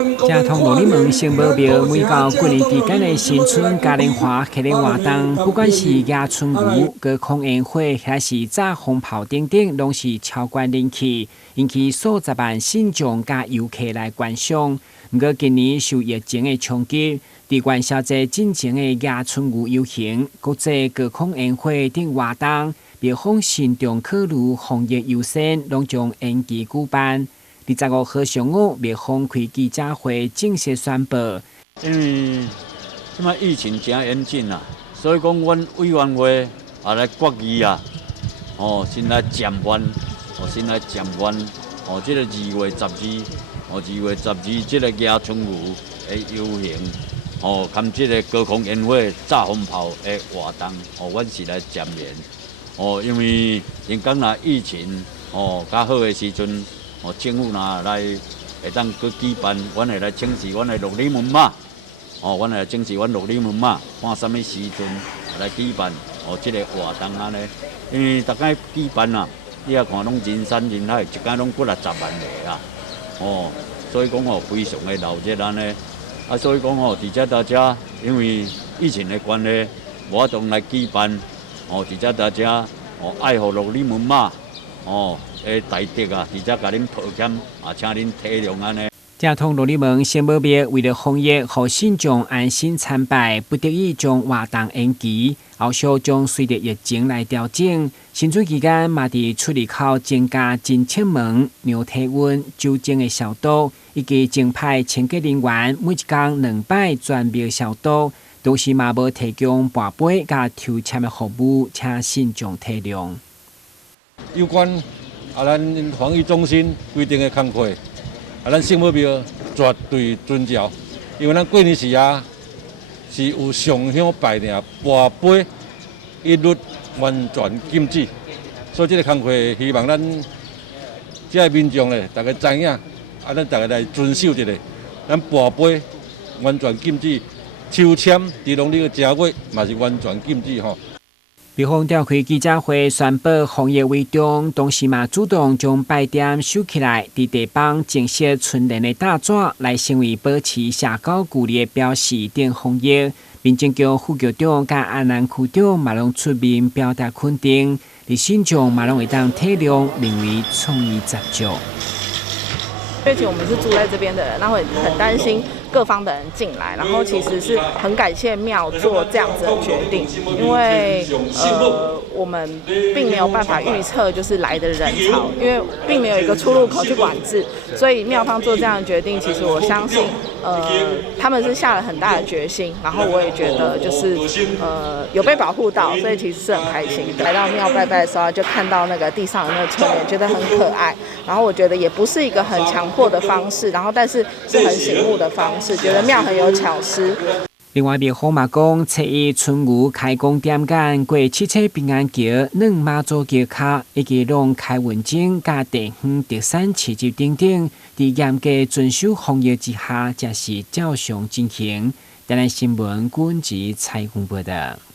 正通罗里门城堡庙，每到过年期间的新春嘉年华、客人活动，不管是野春牛、高空烟火，还是炸风炮等等，拢是超关人气，引起数十万信众加游客来观赏。不过今年受疫情的冲击，地关小姐进前的野春牛游行、国际高空烟火等活动，庙方慎重考虑防疫优先，拢将延期举办。25号上午，庙方开记者会正式宣布，因为即摆疫情真严峻啊，所以讲阮委员会也来决议啊，先来暂缓，先来暂缓，即个2月12，2月12即个野春牛的游行，含即个高空烟火、炸风炮的活动，阮是来暂延，因为因讲若疫情较好的时阵。政府若来会当去举办，阮会来请示阮的绿里门马，阮会来请示阮绿里门马，看什么时阵来举办，即个活动安尼。因为大概举办啊，你也看拢人山人海，一间拢几60万个啊，所以讲非常的闹热安尼。所以讲而且大家因为疫情的关系，无法度来举办，而且大家爱护绿里门马，大德啊，而且甲恁抱歉请恁体谅安尼。正通罗里门城堡庙为了防疫，让信众安心参拜，不得已将活动延期。后续将随着疫情来调整。新春期间，嘛伫出入口增加真切门、量体温、酒精的消毒，以及增派清洁人员每一天2摆全庙消毒。同时嘛无提供跋杯甲抽签的服务，请信众体谅。有关咱防疫中心规定的工课，咱圣母庙绝对遵照。因为咱过年时啊，是有上香拜念、跋杯，一律完全禁止。所以这个工课，希望咱这民众咧，大家知影，咱大家来遵守一下。咱跋杯完全禁止，抽签伫农历正月嘛是完全禁止吼。庙方召开记者会，宣布防疫为重，同时嘛主动将拜点收起来，伫地方建设纯联的大纸，来成为保持社交距离的表示等防疫。民政局副局长甲安南区长嘛拢出面表达肯定，而信众嘛拢会当体谅，认为创意十足。因为其实我们是住在这边的人，那会很担心各方的人进来，然后其实是很感谢庙做这样子的决定，因为我们并没有办法预测就是来的人潮，因为并没有一个出入口去管制，所以庙方做这样的决定，其实我相信他们是下了很大的决心，然后我也觉得就是有被保护到，所以其实是很开心。来到庙拜拜的时候，就看到那个地上的那个春联，觉得很可爱，然后我觉得也不是一个很强迫的方式，然后但是是很醒目的方式，觉得庙很有巧思。另外，庙方嘛讲，初一春牛开工点间过七彩平安桥、软马祖桥卡，以及拢开运钟、甲地方特产市集等等，伫严格遵守防疫之下，才是照常进行。台南新闻军事采访报道。